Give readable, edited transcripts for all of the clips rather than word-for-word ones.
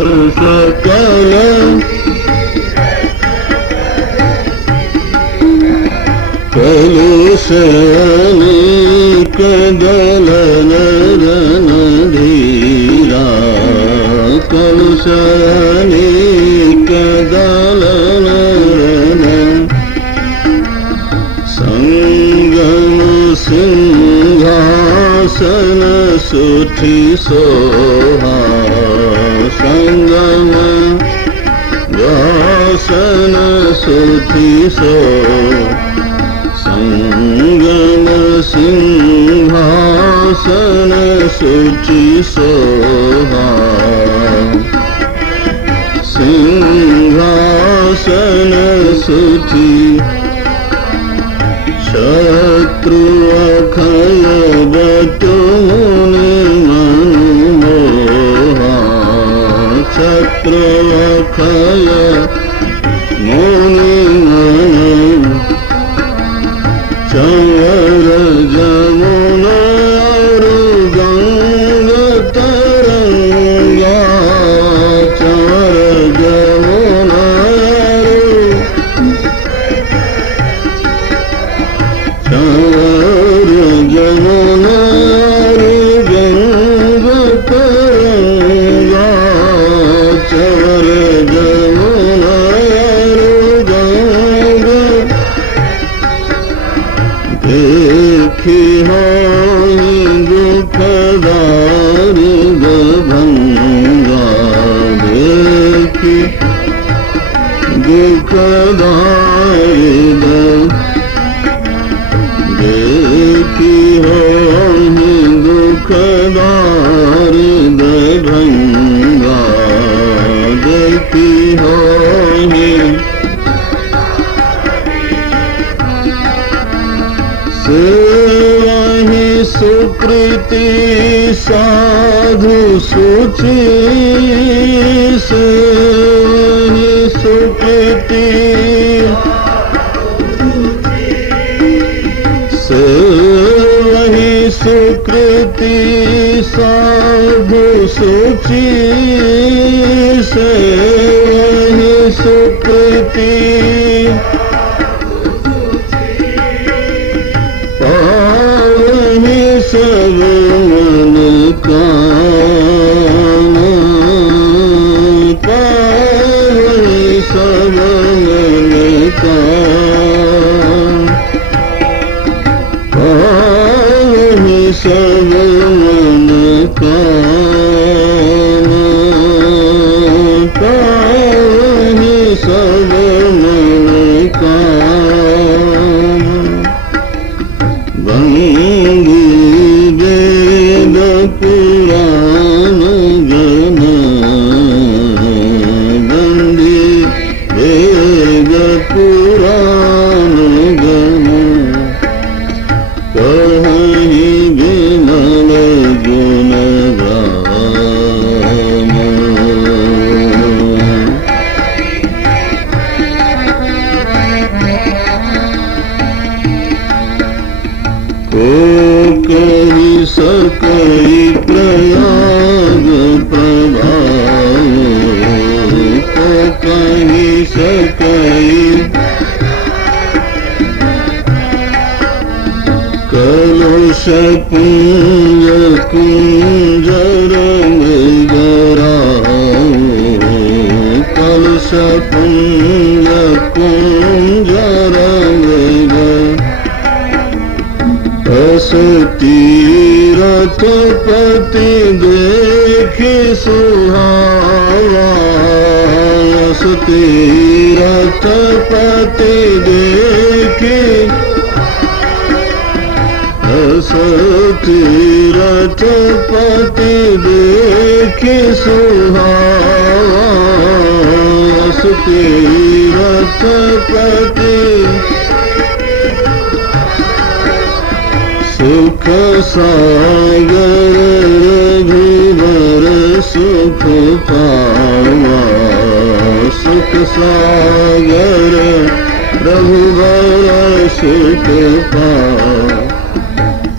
सकल कलुष अनेक दल नर धीरा कलुष अनेक दल नर संगम सिंहासन सुठी सोहा संगम वासन सुठी सो संगम सिंहासन सुची सोहा सिंहासन सुची शत्रु अखय बटु मुनि मनमोहा शत्रु अखय मुनि मन चंवर जमुना गंग तरंगा चंवर जमुना चंवर जमुना गंग तरंगा चंवर जमुना गंग देखी हानि दुखदारी भंगा देखी दुखदारी देखी हानि दुखदारी भंगा देखी हानि सेवाहि सुकृति साधु सुचि सेवाहि सुकृति सेवाहि सुकृति साधु सुचि सेवाहि सुकृति सब मन काम पावनि सब मन काम पावनि सब मन काम पावनि सब मन काम वंदे वेद पुराण गण वंदे वेद पुराण गण कहि विमल गुण गान को कहि सकई प्रयाग प्रभाव को कहि सकई कलुष कुंज कुंजर गराव कलुष कुंज कुंजर तीरथ पति देखि सुहावा तीरथ पति देखि तीरथ पति देखि सुहावा तीरथ पति सुख सागर रघुवर सुख पावा सुख सागर रघुवर सुख पावा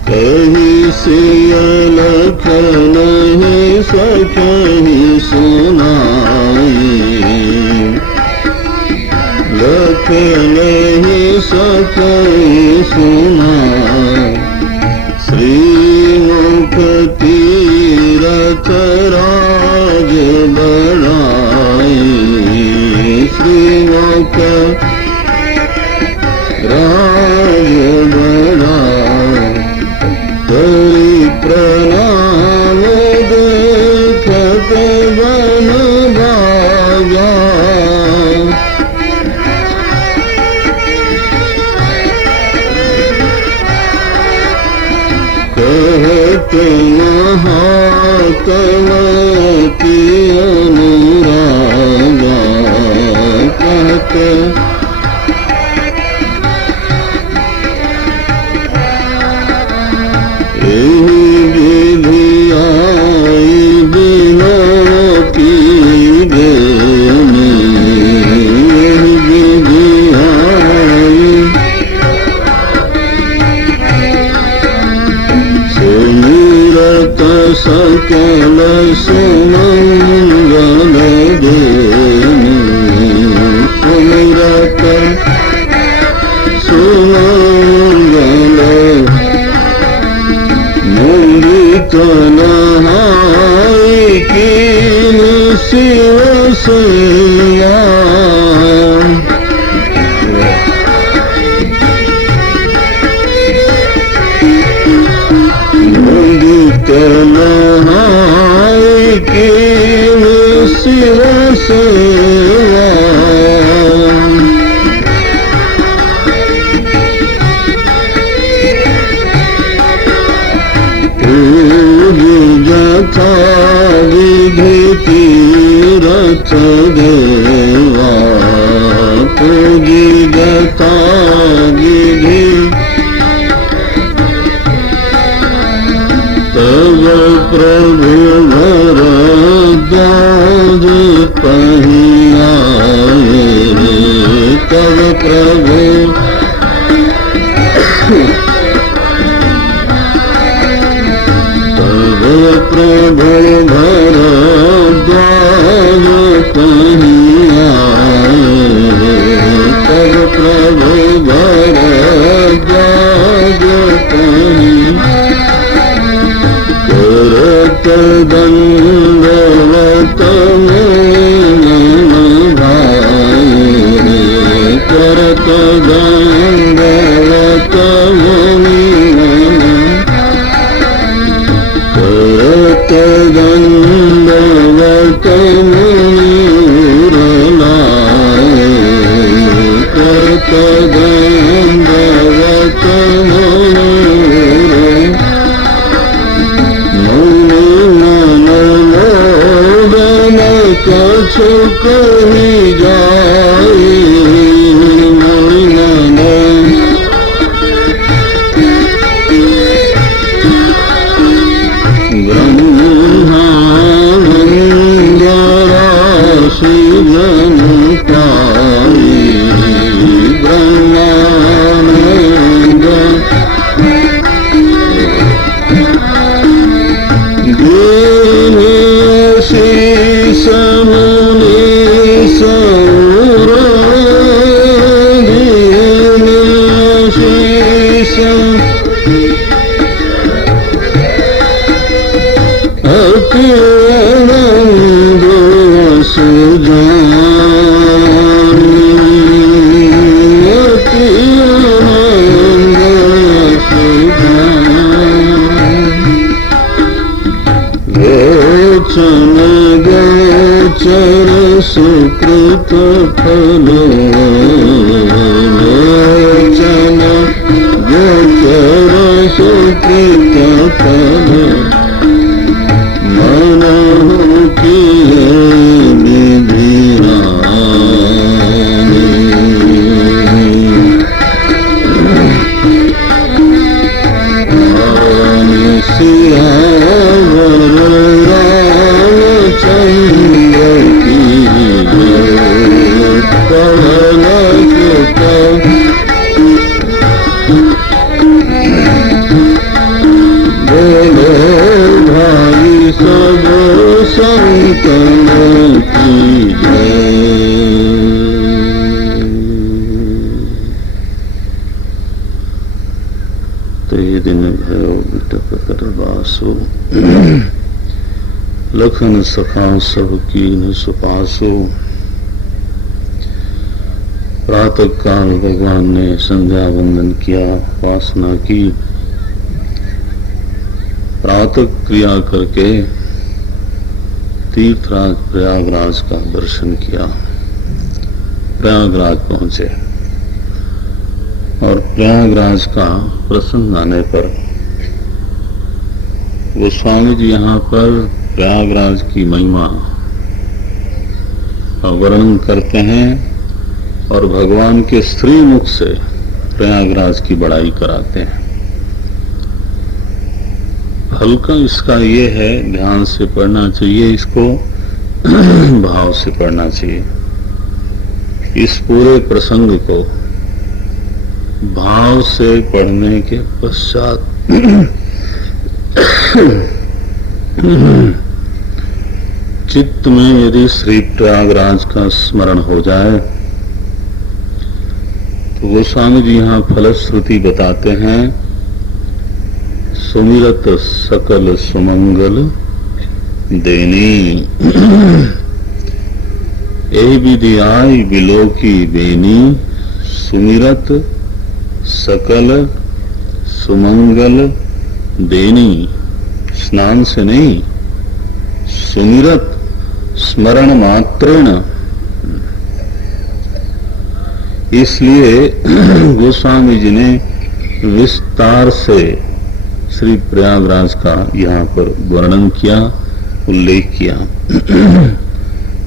कहि सिय लखन ही सखहि सुनाई, लखन ही सखहि सुनाई। श्रीमुख तीरथ राज बढ़ाई, श्रीमुख राज बढ़ाई। हरि प्रणाम देखत बन भागा, कहत महात्मा की अनुरागा, कहत विधि आई बिना की देनी, विधि आई सुमिरत सकल सुमंगल देनी, सुमिरत सुमंगल मुंदित नहाई कीन शिव सैया, मुंदित नहाई कीन शिव सैया। जथा विधि तीरथ देवा, पूजी जथा विधि तब प्रभु भरद्वाज पहियाए, तब प्रभु प्रभु भरद्वाज पहियाए, तब प्रभु भरद्वाज पहियाए। करत दंडवत मुनि भाई, करत दंडवत मुनि, करत दंडवत मुनिरलाए, करत दंडवत मुनिर। मुनि मन लोभन कछु कहि जाई, मुनि मन ब्रह्मानंद राशि जन पाई, ब्रह्मानंद दीनी शीश मुनि सौर, दीनी शीश अकिरनंद सुजानी, अकिरनंद सुजानी। गोचन गोचर सुकृत फल, गोचन गोचर सुकृत फल। मनहु किए विधि रानी, सियावर रामचंद्र की जय, पवन सुत सब संतन की जय। ते दिन भयो बिटप कर बासो, लखन सखा सब कीन सुपासो। प्रातः काल भगवान ने संध्या वंदन किया, वासना की, प्रातः क्रिया करके तीर्थराज प्रयागराज का दर्शन किया। प्रयागराज पहुंचे और प्रयागराज का प्रसंग आने पर गोस्वामी जी यहाँ पर प्रयागराज की महिमा का वर्णन करते हैं और भगवान के स्त्री मुख से प्रयागराज की बड़ाई कराते हैं। हल्का इसका ये है, ध्यान से पढ़ना चाहिए इसको, भाव से पढ़ना चाहिए। इस पूरे प्रसंग को भाव से पढ़ने के पश्चात चित्त में यदि श्री प्रयागराज का स्मरण हो जाए तो गोस्वामी जी यहाँ फलश्रुति बताते हैं, सुमिरत सकल सुमंगल देनी, यही विधि आई बिलोकी बेनी। सुमिरत सकल सुमंगल देनी, स्नान से नहीं, सुमिरत स्मरण मात्रेण। इसलिए गोस्वामी जी ने विस्तार से श्री प्रयागराज का यहाँ पर वर्णन किया, उल्लेख किया।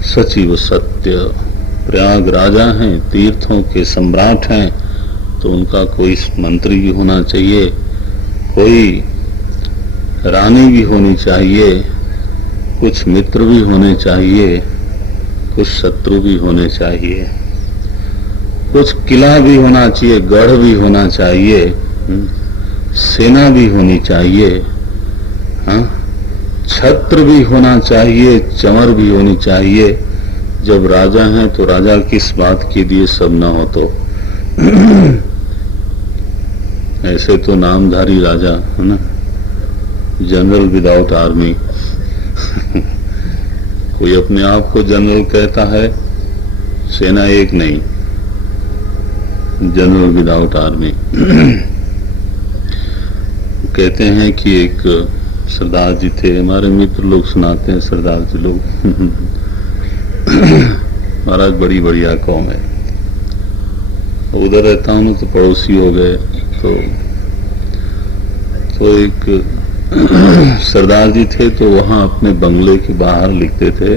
सचिव सत्य प्रयाग राजा हैं, तीर्थों के सम्राट हैं, तो उनका कोई मंत्री भी होना चाहिए, कोई रानी भी होनी चाहिए, कुछ मित्र भी होने चाहिए, कुछ शत्रु भी होने चाहिए, कुछ किला भी होना चाहिए, गढ़ भी होना चाहिए, सेना भी होनी चाहिए, हाँ, छत्र भी होना चाहिए, चमर भी होनी चाहिए। जब राजा हैं तो राजा किस बात के लिए सब ना हो तो ऐसे तो नामधारी राजा है ना, जनरल विदाउट आर्मी। कोई अपने आप को जनरल कहता है, सेना एक नहीं, जनरल विदाउट आर्मी। कहते हैं कि एक सरदार जी थे, हमारे मित्र लोग सुनाते हैं, सरदार जी लोग महाराज बड़ी बढ़िया कौम है, उधर रहता हूँ तो पड़ोसी हो गए। तो एक सरदार जी थे, तो वहां अपने बंगले के बाहर लिखते थे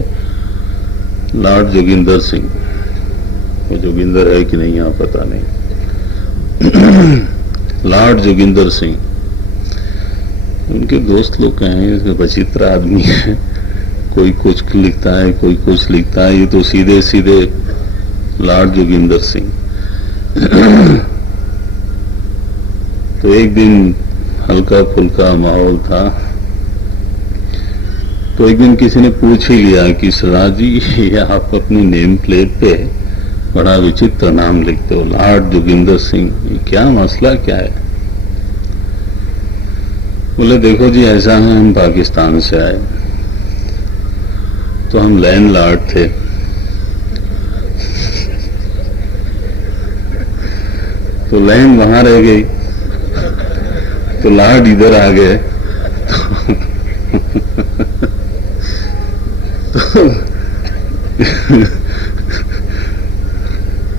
लॉर्ड जोगिंदर सिंह। वो जोगिंदर है कि नहीं यहाँ पता नहीं। लॉर्ड जोगिंदर सिंह, उनके दोस्त लोग कहेंगे बचित्रा आदमी है, कोई कुछ लिखता है, कोई कुछ लिखता है, ये तो सीधे सीधे लॉर्ड जोगिंदर सिंह। तो एक दिन हल्का फुल्का माहौल था, तो एक दिन किसी ने पूछ ही लिया कि सरदार जी ये आप अपनी नेम प्लेट पे बड़ा विचित्र नाम लिखते हो, लॉर्ड जोगिंदर सिंह, क्या मसला क्या है? बोले देखो जी ऐसा है, हम पाकिस्तान से आए तो हम लैंड लॉर्ड थे, तो लैंड वहां रह गई, तो लॉर्ड इधर आ गए।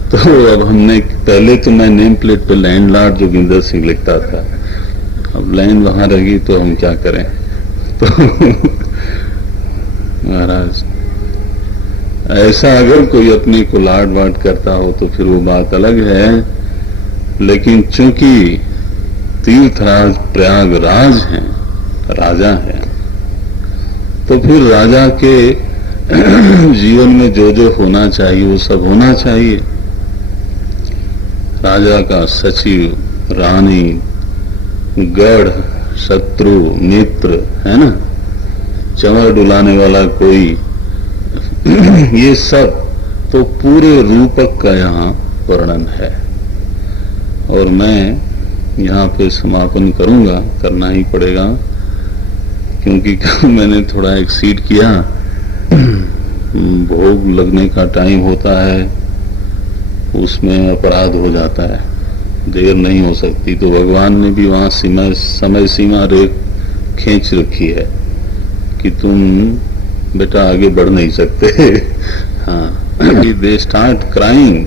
तो अब हमने, पहले तो मैं नेम प्लेट पे लैंड लॉर्ड जोगिंदर सिंह लिखता था, अब लाइन वहां रहेगी तो हम क्या करें? तो महाराज ऐसा अगर कोई अपने को लाड वाड करता हो तो फिर वो बात अलग है, लेकिन चूंकि तीर्थराज प्रयागराज हैं, राजा हैं, तो फिर राजा के जीवन में जो जो होना चाहिए वो सब होना चाहिए। राजा का सचिव, रानी, गढ़, शत्रु, मित्र, है ना, चंवर डुलाने वाला कोई, ये सब तो पूरे रूपक का यहाँ वर्णन है। और मैं यहाँ पे समापन करूंगा, करना ही पड़ेगा, क्योंकि कल मैंने थोड़ा एक्सीड किया। भोग लगने का टाइम होता है, उसमें अपराध हो जाता है, देर नहीं हो सकती। तो भगवान ने भी वहां समय सीमा रेख खींच रखी है कि तुम बेटा आगे बढ़ नहीं सकते। हाँ, दे स्टार्ट क्राइंग।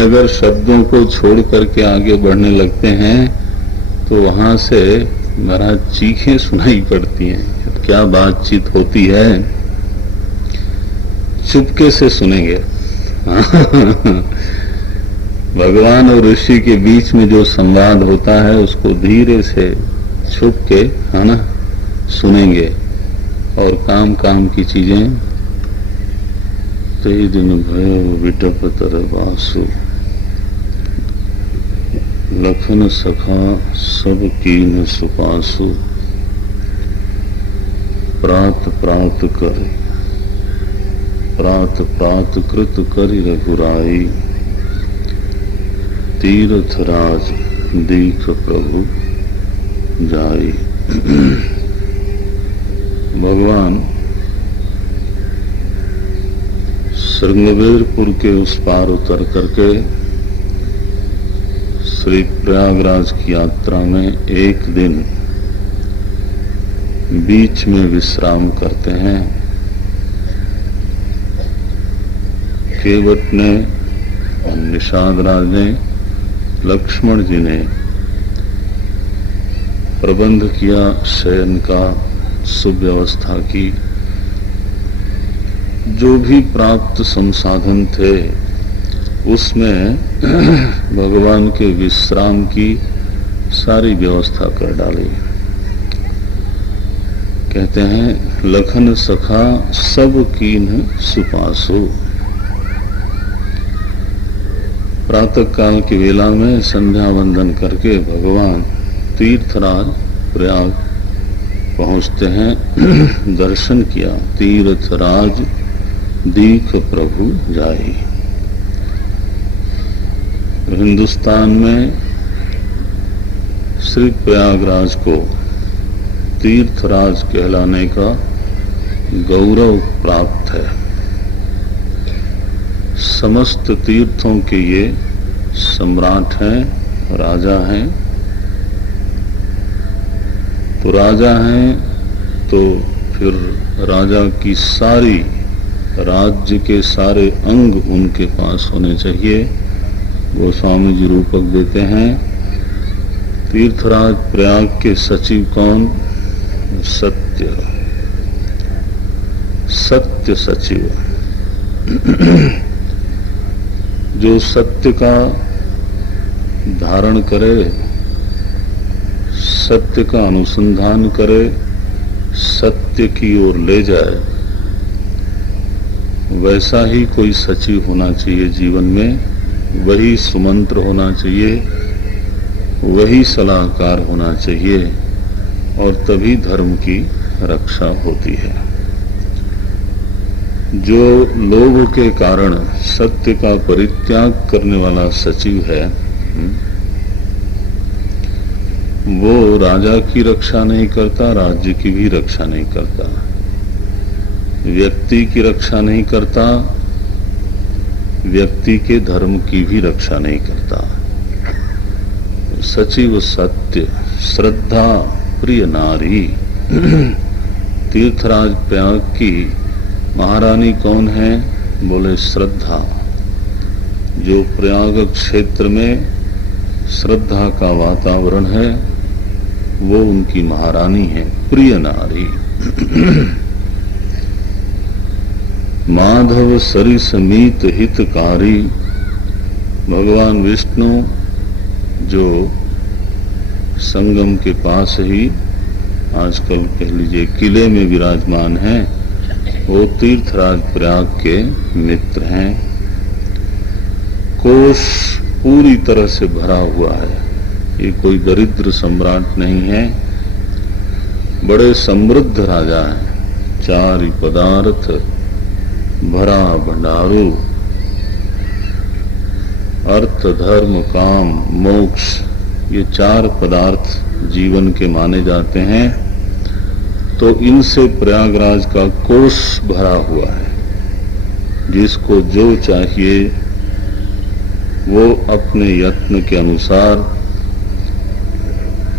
अगर शब्दों को छोड़ करके आगे बढ़ने लगते हैं तो वहां से महाराज चीखें सुनाई पड़ती हैं। क्या बातचीत होती है, चुपके से सुनेंगे। भगवान और ऋषि के बीच में जो संवाद होता है उसको धीरे से छुप के, है ना, सुनेंगे। और काम काम की चीजें, ते दिन भयो विटपतर वासु, लखन सखा सब कीन सुपासु, प्रात प्रात करे, प्रात प्रात कृत करि रघुराई, तीर्थ राज दीख प्रभु जाई। भगवान श्रृंगवेरपुर के उस पार उतर करके श्री प्रयागराज की यात्रा में एक दिन बीच में विश्राम करते हैं। केवट ने और निषाद राज ने, लक्ष्मण जी ने प्रबंध किया शयन का, सुव्यवस्था की। जो भी प्राप्त संसाधन थे उसमें भगवान के विश्राम की सारी व्यवस्था कर डाली। कहते हैं लखन सखा सब कीन सुपासु। प्रातः काल की वेला में संध्या वंदन करके भगवान तीर्थराज प्रयाग पहुंचते हैं। दर्शन किया, तीर्थराज दीख प्रभु जाई। हिंदुस्तान में श्री प्रयागराज को तीर्थराज कहलाने का गौरव प्राप्त है। समस्त तीर्थों के ये सम्राट हैं, राजा हैं। तो राजा हैं तो फिर राजा की सारी, राज्य के सारे अंग उनके पास होने चाहिए। गोस्वामी जी रूपक देते हैं, तीर्थराज प्रयाग के सचिव कौन? सत्य, सत्य सचिव। जो सत्य का धारण करे, सत्य का अनुसंधान करे, सत्य की ओर ले जाए, वैसा ही कोई सचिव होना चाहिए जीवन में। वही सुमंत्र होना चाहिए, वही सलाहकार होना चाहिए, और तभी धर्म की रक्षा होती है। जो लोभ के कारण सत्य का परित्याग करने वाला सचिव है, वो राजा की रक्षा नहीं करता, राज्य की भी रक्षा नहीं करता, व्यक्ति की रक्षा नहीं करता, व्यक्ति के धर्म की भी रक्षा नहीं करता। सचिव सत्य, श्रद्धा प्रिय नारी। तीर्थराज प्रयाग की महारानी कौन है? बोले श्रद्धा। जो प्रयाग क्षेत्र में श्रद्धा का वातावरण है वो उनकी महारानी है, प्रिय नारी। माधव सरिस मीत हितकारी। भगवान विष्णु जो संगम के पास ही आजकल कह लीजिए किले में विराजमान हैं, वो तीर्थराज प्रयाग के मित्र हैं। कोष पूरी तरह से भरा हुआ है, ये कोई दरिद्र सम्राट नहीं है। बड़े समृद्ध राजा हैं। चारि पदार्थ भरा भंडारू, अर्थ धर्म काम मोक्ष, ये 4 पदार्थ जीवन के माने जाते हैं। तो इनसे प्रयागराज का कोष भरा हुआ है। जिसको जो चाहिए वो अपने यत्न के अनुसार,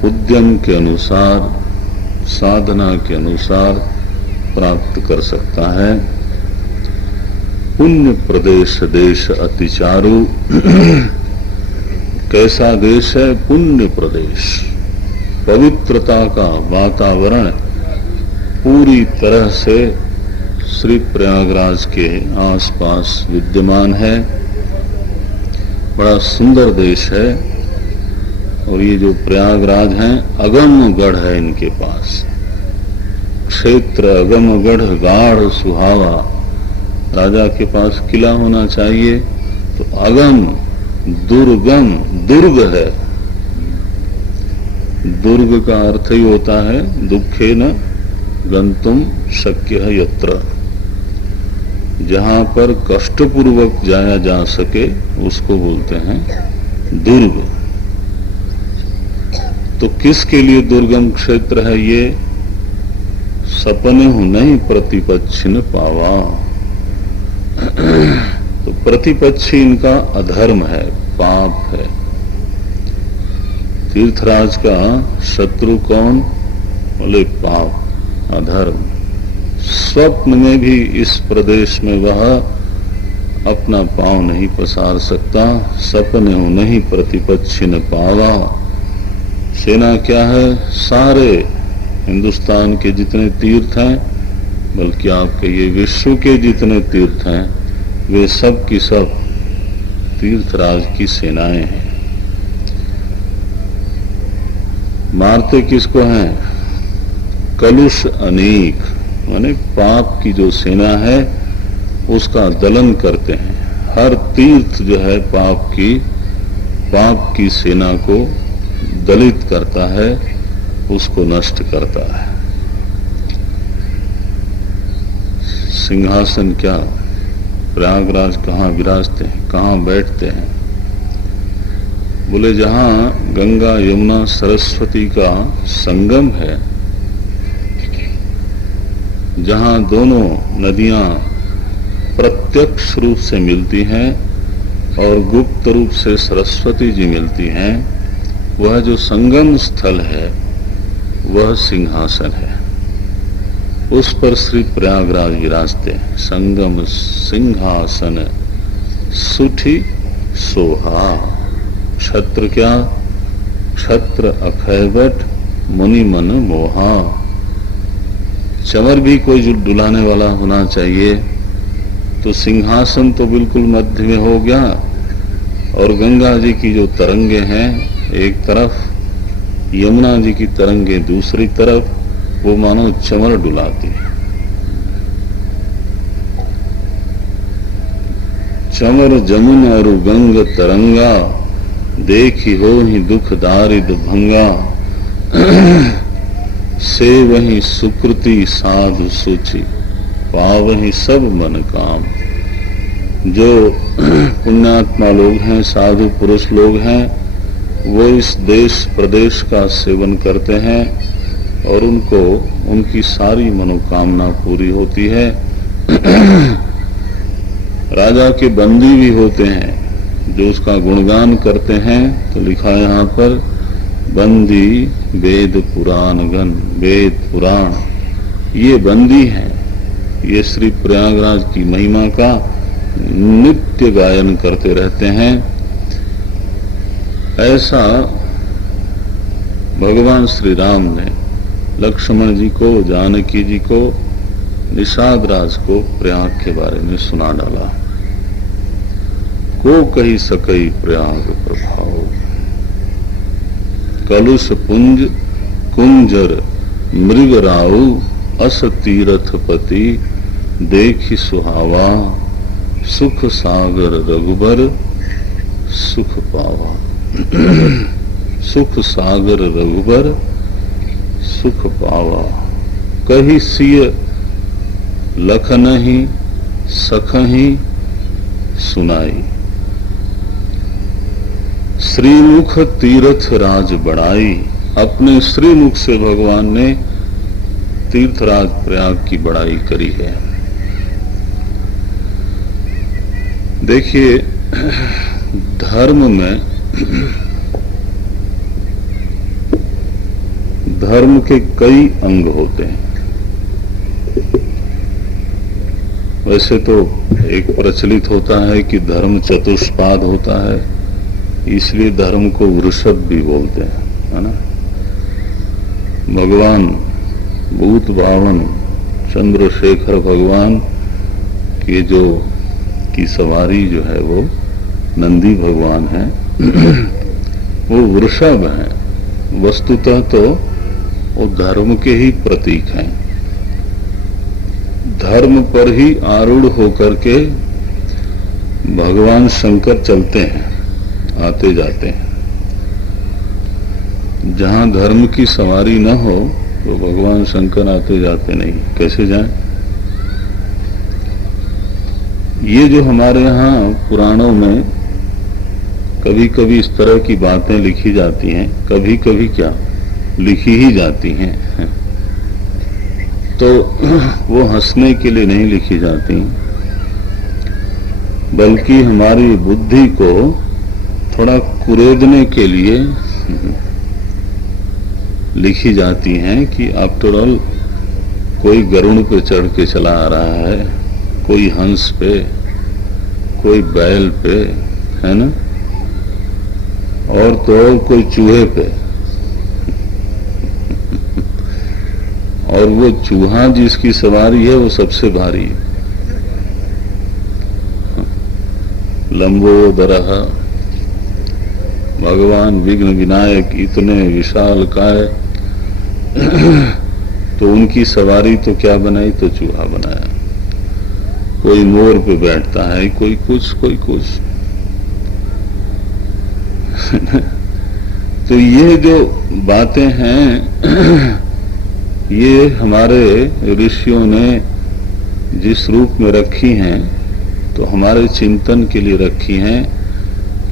उद्यम के अनुसार, साधना के अनुसार प्राप्त कर सकता है। पुण्य प्रदेश देश अति चारु। कैसा देश है? पुण्य प्रदेश। पवित्रता का वातावरण पूरी तरह से श्री प्रयागराज के आसपास विद्यमान है। बड़ा सुंदर देश है। और ये जो प्रयागराज हैं, अगम गढ़ है इनके पास। क्षेत्र अगम गढ़ गाढ़ सुहावा। राजा के पास किला होना चाहिए तो अगम दुर्गम दुर्ग है। दुर्ग का अर्थ ही होता है दुखे न गंतुम शक्य है यत्र। जहां पर कष्टपूर्वक जाया जा सके उसको बोलते हैं दुर्ग। तो किसके लिए दुर्गम क्षेत्र है ये? सपने हो नहीं प्रतिपक्षिन पावा। तो प्रतिपक्षी इनका अधर्म है, पाप है। तीर्थराज का शत्रु कौन? बोले पाप, अधर्म। स्वप्न में भी इस प्रदेश में वह अपना पांव नहीं पसार सकता। सपने हो नहीं प्रतिपक्षी न पावा। सेना क्या है? सारे हिंदुस्तान के जितने तीर्थ हैं, बल्कि आपके ये विश्व के जितने तीर्थ हैं, वे सब की सब तीर्थराज की सेनाएं हैं। मारते किसको हैं? कलुष अनेक, माने पाप की जो सेना है उसका दलन करते हैं। हर तीर्थ जो है पाप की सेना को दलित करता है, उसको नष्ट करता है। सिंहासन क्या? प्रयागराज कहाँ विराजते हैं, कहाँ बैठते हैं? बोले जहां गंगा यमुना सरस्वती का संगम है, जहां दोनों नदियां प्रत्यक्ष रूप से मिलती हैं और गुप्त रूप से सरस्वती जी मिलती हैं, वह जो संगम स्थल है वह सिंहासन है। उस पर श्री प्रयागराज विराजते हैं। संगम सिंहासन सुठी सोहा। छत्र क्या? छत्र अखैवट मुनि मन मोहा। चमर भी कोई जो डुलाने वाला होना चाहिए। तो सिंहासन तो बिल्कुल मध्य में हो गया, और गंगा जी की जो तरंगे हैं एक तरफ, यमुना जी की तरंगे दूसरी तरफ, वो मानो चमर डुलाती है। चमर जमुन और गंग तरंगा, देखी हो ही दुख दारिद भंगा। से वही सुकृति साधु सूची, पावही सब मन काम। जो पुण्यात्मा लोग हैं, साधु पुरुष लोग हैं, वो इस देश प्रदेश का सेवन करते हैं और उनको उनकी सारी मनोकामना पूरी होती है। राजा के बंदी भी होते हैं जो उसका गुणगान करते हैं। तो लिखा यहाँ पर बंदी वेद पुराण गण। वेद पुराण ये बंदी हैं, ये श्री प्रयागराज की महिमा का नित्य गायन करते रहते हैं। ऐसा भगवान श्री राम ने लक्ष्मण जी को, जानकी जी को, निषाद राज को प्रयाग के बारे में सुना डाला। को कही सकई प्रयाग प्रभाव, कलुष पुंज कुंजर मृगराऊ, अस तीरथपति देखि सुहावा, सुख सागर रघुबर सुख पावा। सुख सागर रघुबर सुख पावा, कही सिय लख नहीं सखही सुनाई। श्रीमुख तीर्थ राज बढ़ाई, अपने श्रीमुख से भगवान ने तीर्थराज प्रयाग की बड़ाई करी है। देखिए, धर्म में धर्म के कई अंग होते हैं। वैसे तो एक प्रचलित होता है कि धर्म चतुष्पाद होता है, इसलिए धर्म को वृषभ भी बोलते हैं, है ना। भगवान भूत भावन चंद्रशेखर भगवान के जो की सवारी जो है वो नंदी भगवान है, वो वृषभ है। वस्तुतः तो वो धर्म के ही प्रतीक हैं। धर्म पर ही आरूढ़ होकर के भगवान शंकर चलते हैं, आते जाते हैं। जहां धर्म की सवारी न हो तो भगवान शंकर आते जाते नहीं, कैसे जाएं? ये जो हमारे यहाँ पुराणों में कभी कभी इस तरह की बातें लिखी जाती हैं, कभी कभी क्या लिखी ही जाती हैं, तो वो हंसने के लिए नहीं लिखी जाती, बल्कि हमारी बुद्धि को थोड़ा कुरेदने के लिए लिखी जाती हैं कि आफ्टर ऑल कोई गरुड़ पे चढ़ के चला आ रहा है, कोई हंस पे, कोई बैल पे, है ना, और तो और कोई चूहे पे। और वो चूहा जिसकी सवारी है वो सबसे भारी है। लंबोदरः, भगवान विघ्न विनायक इतने विशाल काय, तो उनकी सवारी तो क्या बनाई, तो चूहा बनाया। कोई मोर पे बैठता है, कोई कुछ कोई कुछ। तो ये जो बातें हैं ये हमारे ऋषियों ने जिस रूप में रखी हैं तो हमारे चिंतन के लिए रखी हैं।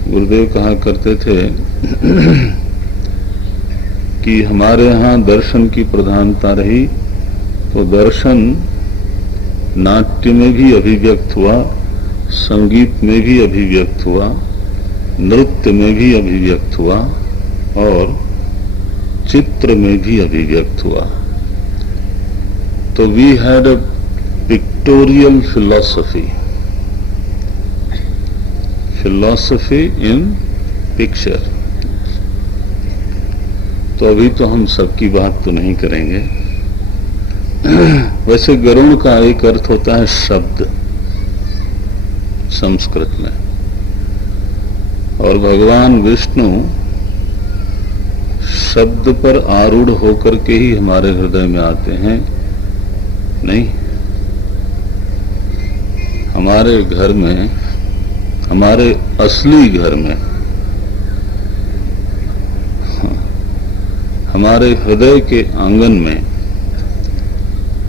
गुरुदेव कहा करते थे कि हमारे यहाँ दर्शन की प्रधानता रही, तो दर्शन नाट्य में भी अभिव्यक्त हुआ, संगीत में भी अभिव्यक्त हुआ, नृत्य में भी अभिव्यक्त हुआ और चित्र में भी अभिव्यक्त हुआ। तो we had a pictorial philosophy in picture. तो अभी तो हम सबकी बात तो नहीं करेंगे। वैसे गरुड़ का एक अर्थ होता है शब्द संस्कृत में, और भगवान विष्णु शब्द पर आरूढ़ होकर के ही हमारे हृदय में आते हैं। नहीं, हमारे घर में, हमारे असली घर में, हमारे हृदय के आंगन में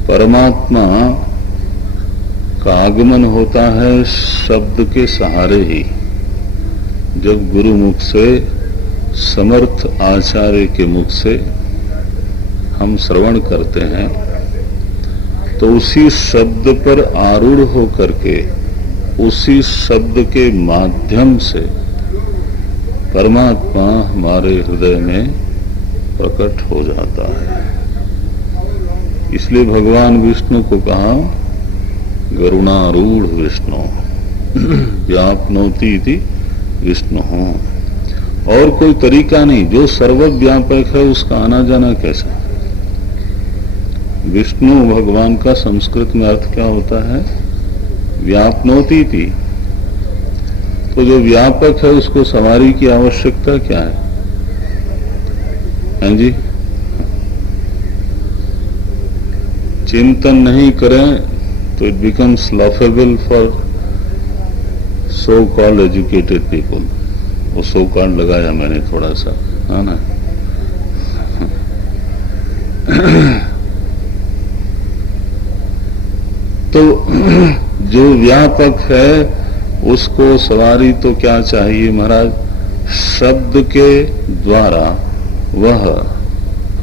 परमात्मा का आगमन होता है शब्द के सहारे ही। जब गुरु मुख से, समर्थ आचार्य के मुख से हम श्रवण करते हैं तो उसी शब्द पर आरूढ़ होकर के, उसी शब्द के माध्यम से परमात्मा हमारे हृदय में प्रकट हो जाता है। इसलिए भगवान विष्णु को कहा गरुणारूढ़ विष्णु व्याप्नोति इति विष्णु। और कोई तरीका नहीं, जो सर्वव्यापक है उसका आना जाना कैसा? विष्णु भगवान का संस्कृत में अर्थ क्या होता है? व्याप्नोति इति। तो जो व्यापक है उसको सवारी की आवश्यकता क्या है? हाँ जी, चिंतन नहीं करें तो it becomes laughable for so called educated people. वो सो कॉल्ड लगाया मैंने थोड़ा सा, है ना। तो जो व्यापक है उसको सवारी तो क्या चाहिए महाराज? शब्द के द्वारा वह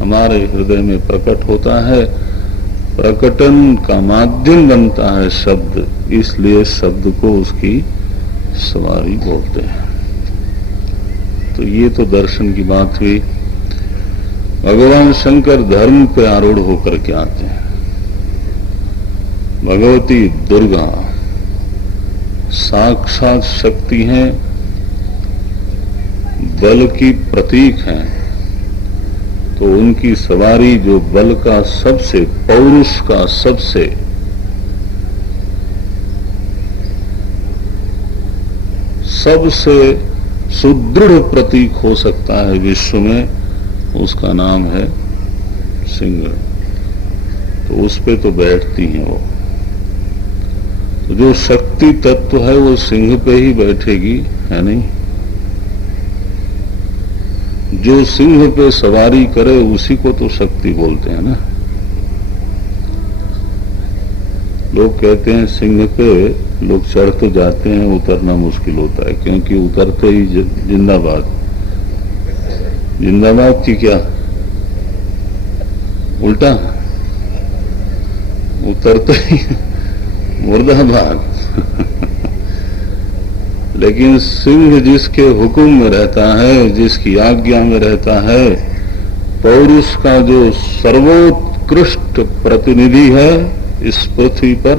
हमारे हृदय में प्रकट होता है, प्रकटन का माध्यम बनता है शब्द, इसलिए शब्द को उसकी सवारी बोलते हैं। तो ये तो दर्शन की बात हुई। भगवान शंकर धर्म पे आरूढ़ होकर के आते हैं। भगवती दुर्गा साक्षात शक्ति हैं, बल की प्रतीक हैं, तो उनकी सवारी जो बल का सबसे, पौरुष का सबसे सबसे सुदृढ़ प्रतीक हो सकता है विश्व में, उसका नाम है सिंह। तो उस पे तो बैठती हैं वो। तो जो शक्ति तत्व है वो सिंह पे ही बैठेगी, है नहीं? जो सिंह पे सवारी करे उसी को तो शक्ति बोलते हैं ना। लोग कहते हैं सिंह पे लोग चढ़ तो जाते हैं, उतरना मुश्किल होता है, क्योंकि उतरते ही जिंदाबाद। जिंदाबाद की क्या उल्टा, उतरते ही मुर्दाबाद। लेकिन सिंह जिसके हुक्म में रहता है, जिसकी आज्ञा में रहता है, पौरुष का जो सर्वोत्कृष्ट प्रतिनिधि है इस पृथ्वी पर,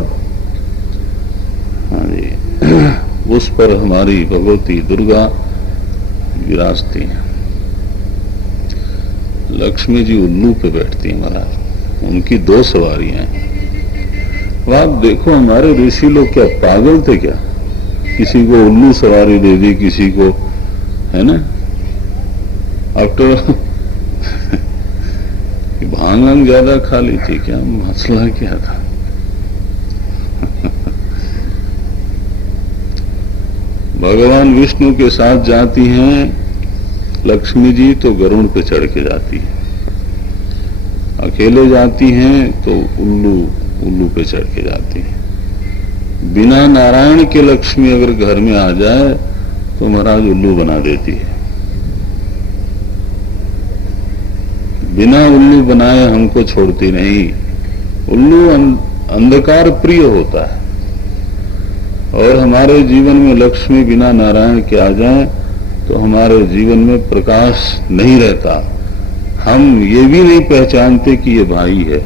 हाँ जी, उस पर हमारी भगवती दुर्गा विराजती हैं। लक्ष्मी जी उल्लू पे बैठती हैं महाराज, उनकी दो सवारियां हैं। आप देखो हमारे ऋषि लोग क्या पागल थे क्या? किसी को उल्लू सवारी दे दी, किसी को, है ना, आफ्टर भांग ज्यादा खा ली थी क्या? मसला क्या था? भगवान विष्णु के साथ जाती हैं लक्ष्मी जी तो गरुड़ पे चढ़ के जाती है, अकेले जाती हैं तो उल्लू पे चढ़ के जाती है। बिना नारायण के लक्ष्मी अगर घर में आ जाए तो महाराज उल्लू बना देती है। बिना उल्लू बनाए हमको छोड़ती नहीं। उल्लू अंधकार प्रिय होता है, और हमारे जीवन में लक्ष्मी बिना नारायण के आ जाए तो हमारे जीवन में प्रकाश नहीं रहता। हम ये भी नहीं पहचानते कि ये भाई है।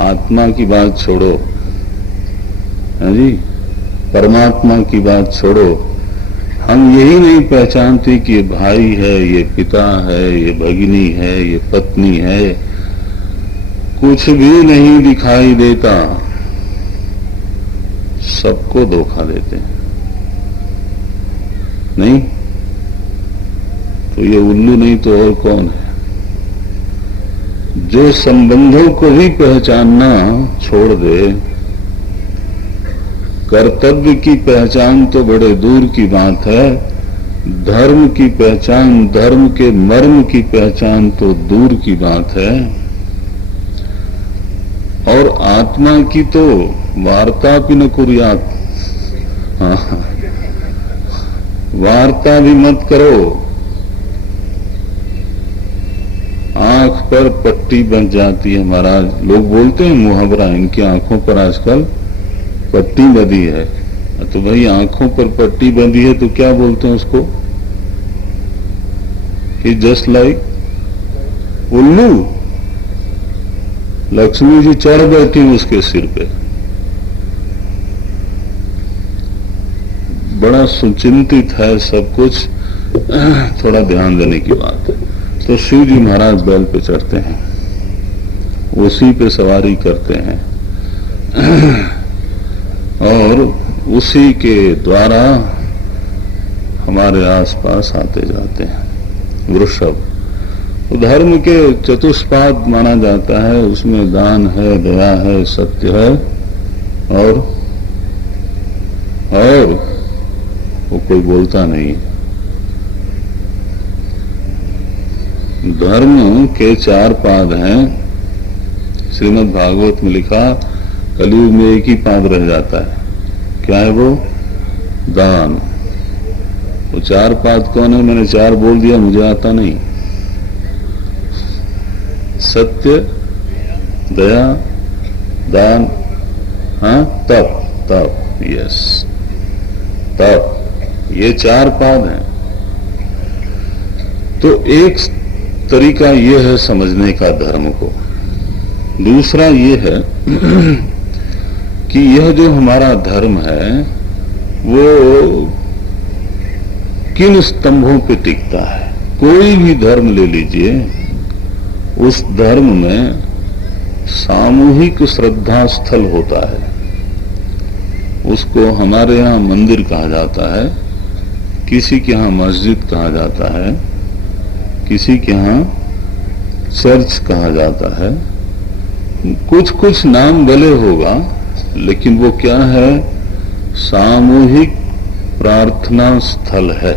आत्मा की बात छोड़ो, है जी, परमात्मा की बात छोड़ो, हम यही नहीं पहचानते कि ये भाई है, ये पिता है, ये भगिनी है, ये पत्नी है, कुछ भी नहीं दिखाई देता, सबको धोखा देते हैं। नहीं तो ये उल्लू नहीं तो और कौन है? जो संबंधों को भी पहचानना छोड़ दे, कर्तव्य की पहचान तो बड़े दूर की बात है, धर्म की पहचान, धर्म के मर्म की पहचान तो दूर की बात है, और आत्मा की तो वार्ता भी न कुर्यात। हाँ, वार्ता भी मत करो। आंख पर पट्टी बन जाती है महाराज। लोग बोलते हैं मुहावरा, इनकी आंखों पर आजकल पट्टी बंधी है। तो भाई आंखों पर पट्टी बंधी है तो क्या बोलते हैं उसको? ही जस्ट लाइक उल्लू। लक्ष्मी जी चढ़ बैठी उसके सिर पे। बड़ा सुचिंतित है सब कुछ, थोड़ा ध्यान देने की बात है। तो शिव जी महाराज बैल पे चढ़ते हैं, उसी पे सवारी करते हैं, और उसी के द्वारा हमारे आसपास आते जाते हैं। वृषभ धर्म के चतुष्पाद माना जाता है, उसमें दान है, दया है, सत्य है, और वो कोई बोलता नहीं। धर्म के 4 पाद हैं। श्रीमद् भागवत में लिखा, कलयुग में एक ही पाद रह जाता है। क्या है वो? दान। वो 4 पाद कौन है? मैंने 4 बोल दिया, मुझे आता नहीं। सत्य, दया, दान, हाँ, तप, यस, तप, ये 4 पाद हैं। तो एक तरीका ये है समझने का धर्म को। दूसरा ये है कि यह जो हमारा धर्म है वो किन स्तंभों पे टिकता है। कोई भी धर्म ले लीजिए, उस धर्म में सामूहिक श्रद्धा स्थल होता है। उसको हमारे यहाँ मंदिर कहा जाता है, किसी के यहाँ मस्जिद कहा जाता है, किसी के यहाँ चर्च कहा जाता है। कुछ कुछ नाम भले होगा, लेकिन वो क्या है? सामूहिक प्रार्थना स्थल है।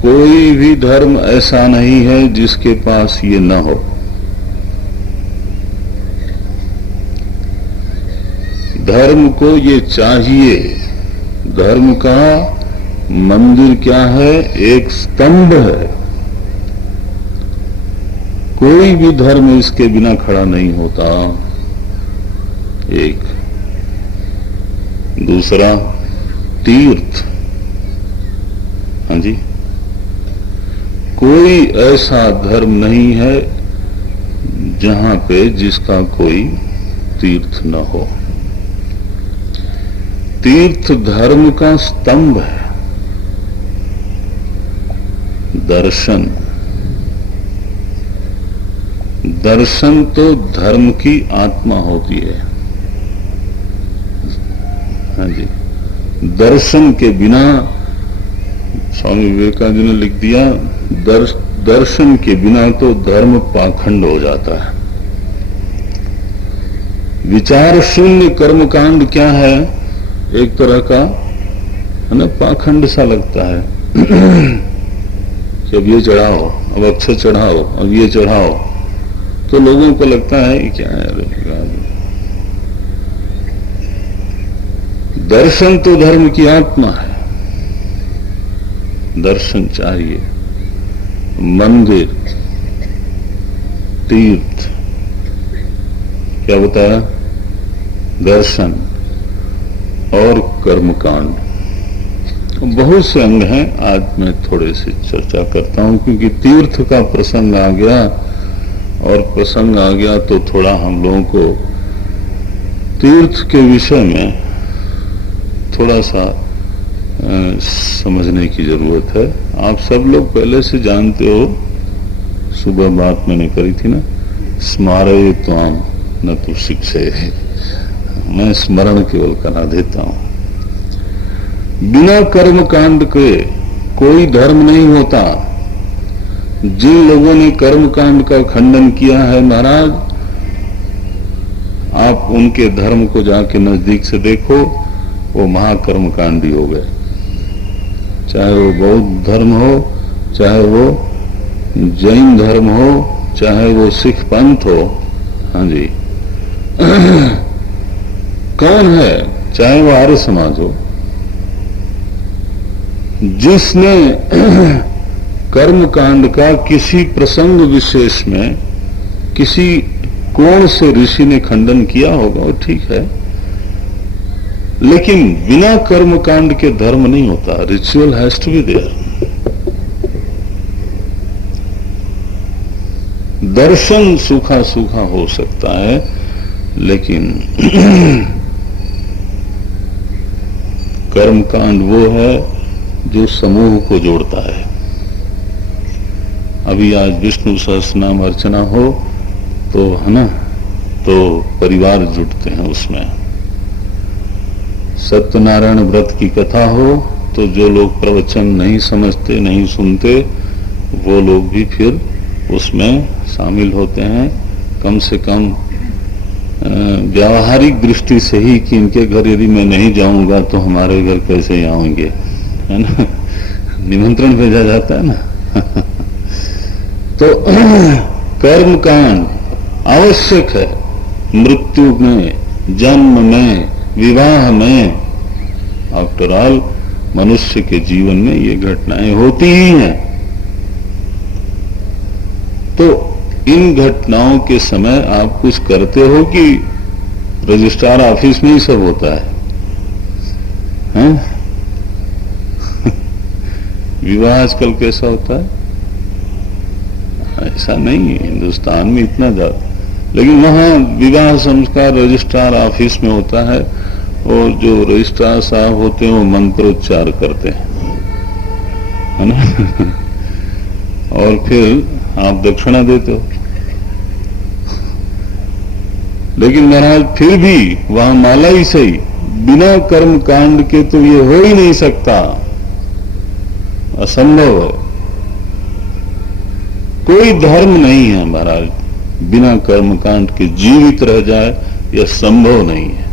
कोई भी धर्म ऐसा नहीं है जिसके पास ये न हो। धर्म को ये चाहिए। धर्म का मंदिर क्या है? एक स्तंभ है। कोई भी धर्म इसके बिना खड़ा नहीं होता। एक दूसरा, तीर्थ। हाँ जी, कोई ऐसा धर्म नहीं है जहां पे जिसका कोई तीर्थ न हो। तीर्थ धर्म का स्तंभ है। दर्शन, दर्शन तो धर्म की आत्मा होती है। हाँ जी, दर्शन के बिना, स्वामी विवेकानंद ने लिख दिया, दर्शन के बिना तो धर्म पाखंड हो जाता है। विचार शून्य कर्मकांड क्या है? एक तरह का है ना, पाखंड सा लगता है कि अब ये चढ़ाओ, अब अक्षर चढ़ाओ, अब ये चढ़ाओ, तो लोगों को लगता है कि क्या है। दर्शन तो धर्म की आत्मा है। दर्शन चाहिए। मंदिर, तीर्थ, क्या बताया? दर्शन और कर्मकांड। बहुत से अंग हैं। आज मैं थोड़े से चर्चा करता हूं, क्योंकि तीर्थ का प्रसंग आ गया, और प्रसंग आ गया तो थोड़ा हम लोगों को तीर्थ के विषय में थोड़ा सा समझने की जरूरत है। आप सब लोग पहले से जानते हो, सुबह बात मैंने करी थी ना, स्मारय त्वाम न तु शिक्षे। मैं स्मरण केवल करा देता हूं। बिना कर्म कांड के कोई धर्म नहीं होता। जिन लोगों ने कर्म कांड का खंडन किया है महाराज, आप उनके धर्म को जाके नजदीक से देखो, वो महाकर्म कांडी हो गए। चाहे वो बौद्ध धर्म हो, चाहे वो जैन धर्म हो, चाहे वो सिख पंथ हो। हाँ जी कौन है? चाहे वो आर्य समाज हो, जिसने कर्म कांड का किसी प्रसंग विशेष में किसी कोण से ऋषि ने खंडन किया होगा, वो ठीक है, लेकिन बिना कर्म कांड के धर्म नहीं होता। Ritual has to be there. दर्शन सूखा सूखा हो सकता है, लेकिन कर्म कांड वो है जो समूह को जोड़ता है। अभी आज विष्णु सहस्रनाम अर्चना हो तो है ना, तो परिवार जुटते हैं उसमें। सत्यनारायण व्रत की कथा हो तो जो लोग प्रवचन नहीं समझते, नहीं सुनते, वो लोग भी फिर उसमें शामिल होते हैं। कम से कम व्यावहारिक दृष्टि से ही कि इनके घर यदि मैं नहीं जाऊंगा तो हमारे घर कैसे आएंगे, है ना। निमंत्रण भेजा जाता है ना तो कर्म कांड आवश्यक है। मृत्यु में, जन्म में, विवाह में, आफ्टर ऑल मनुष्य के जीवन में ये घटनाएं होती ही हैं। तो इन घटनाओं के समय आप कुछ करते हो कि रजिस्ट्रार ऑफिस में ही सब होता है? विवाह आजकल कैसा होता है? ऐसा नहीं है हिंदुस्तान में इतना ज्यादा, लेकिन वहां विवाह संस्कार रजिस्ट्रार ऑफिस में होता है, और जो रजिस्ट्रार साहब होते हैं वो मंत्रोच्चार करते हैं, है ना? और फिर आप दक्षिणा देते हो। लेकिन महाराज फिर भी वहां माला ही सही, बिना कर्म कांड के तो ये हो ही नहीं सकता, असंभव है। कोई धर्म नहीं है महाराज बिना कर्म कांड के जीवित रह जाए, यह संभव नहीं है।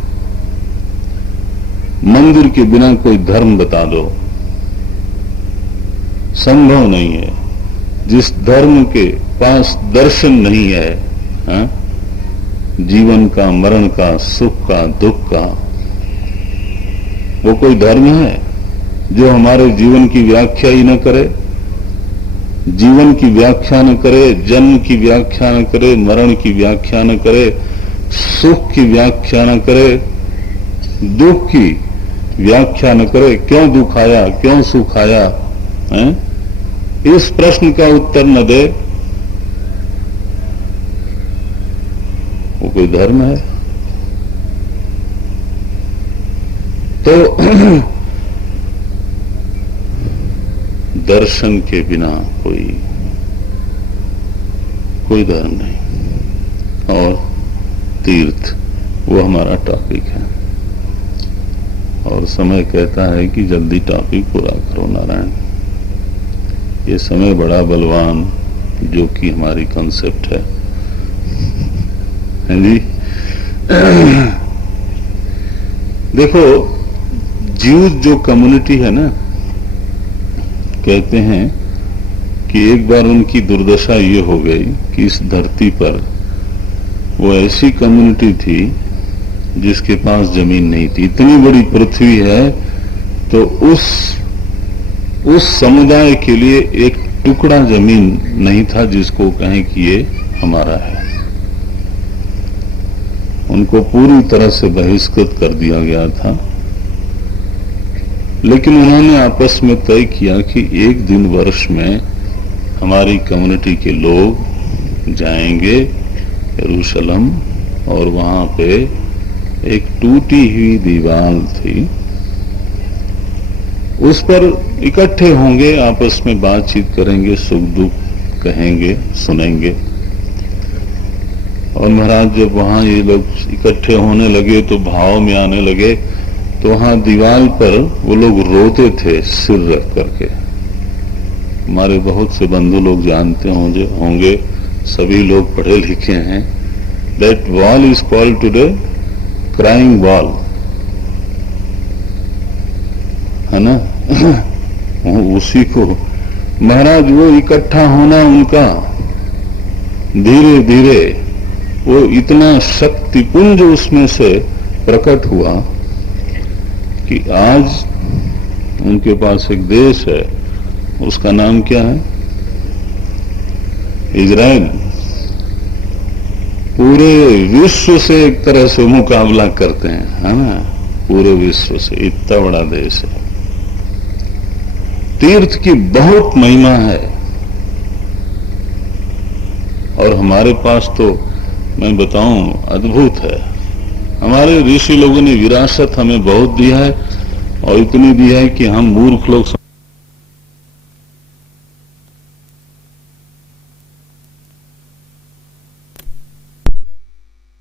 मंदिर के बिना कोई धर्म बता दो, संभव नहीं है। जिस धर्म के पास दर्शन नहीं है, हा? जीवन का, मरण का, सुख का, दुख का, वो कोई धर्म है? जो हमारे जीवन की व्याख्या ही न करे, जीवन की व्याख्या न करे, जन्म की व्याख्या न करे, मरण की व्याख्या न करे, सुख की व्याख्या न करे, दुख की व्याख्या न करे, क्यों दुख आया, क्यों सुख आया, है? इस प्रश्न का उत्तर न दे, वो कोई धर्म है? तो दर्शन के बिना कोई धर्म नहीं। और तीर्थ, वो हमारा टॉपिक है, और समय कहता है कि जल्दी टॉपिक पूरा करो नारायण। ये समय बड़ा बलवान, जो कि हमारी कॉन्सेप्ट है जी। देखो, जीव जो कम्युनिटी है ना, कहते हैं कि एक बार उनकी दुर्दशा ये हो गई कि इस धरती पर वो ऐसी कम्युनिटी थी जिसके पास जमीन नहीं थी। इतनी बड़ी पृथ्वी है, तो उस समुदाय के लिए एक टुकड़ा जमीन नहीं था जिसको कहें कि ये हमारा है। उनको पूरी तरह से बहिष्कृत कर दिया गया था। लेकिन उन्होंने आपस में तय किया कि एक दिन वर्ष में हमारी कम्युनिटी के लोग जाएंगे यरूशलेम, और वहां पे एक टूटी हुई दीवार थी, उस पर इकट्ठे होंगे, आपस में बातचीत करेंगे, सुख दुख कहेंगे, सुनेंगे। और महाराज जब वहां ये लोग इकट्ठे होने लगे तो भाव में आने लगे, तो वहां दीवार पर वो लोग रोते थे सिर रख करके। हमारे बहुत से बंधु लोग जानते होंगे, सभी लोग पढ़े लिखे हैं। That wall is called today crying wall, है ना? उसी को महाराज वो इकट्ठा होना उनका धीरे धीरे वो इतना शक्तिपुंज उसमें से प्रकट हुआ कि आज उनके पास एक देश है, उसका नाम क्या है? इजराइल। पूरे विश्व से एक तरह से मुकाबला करते हैं, है ना? पूरे विश्व से, इतना बड़ा देश है। तीर्थ की बहुत महिमा है, और हमारे पास तो मैं बताऊं अद्भुत है। हमारे ऋषि लोगों ने विरासत हमें बहुत दिया है, और इतनी दी है कि हम मूर्ख लोग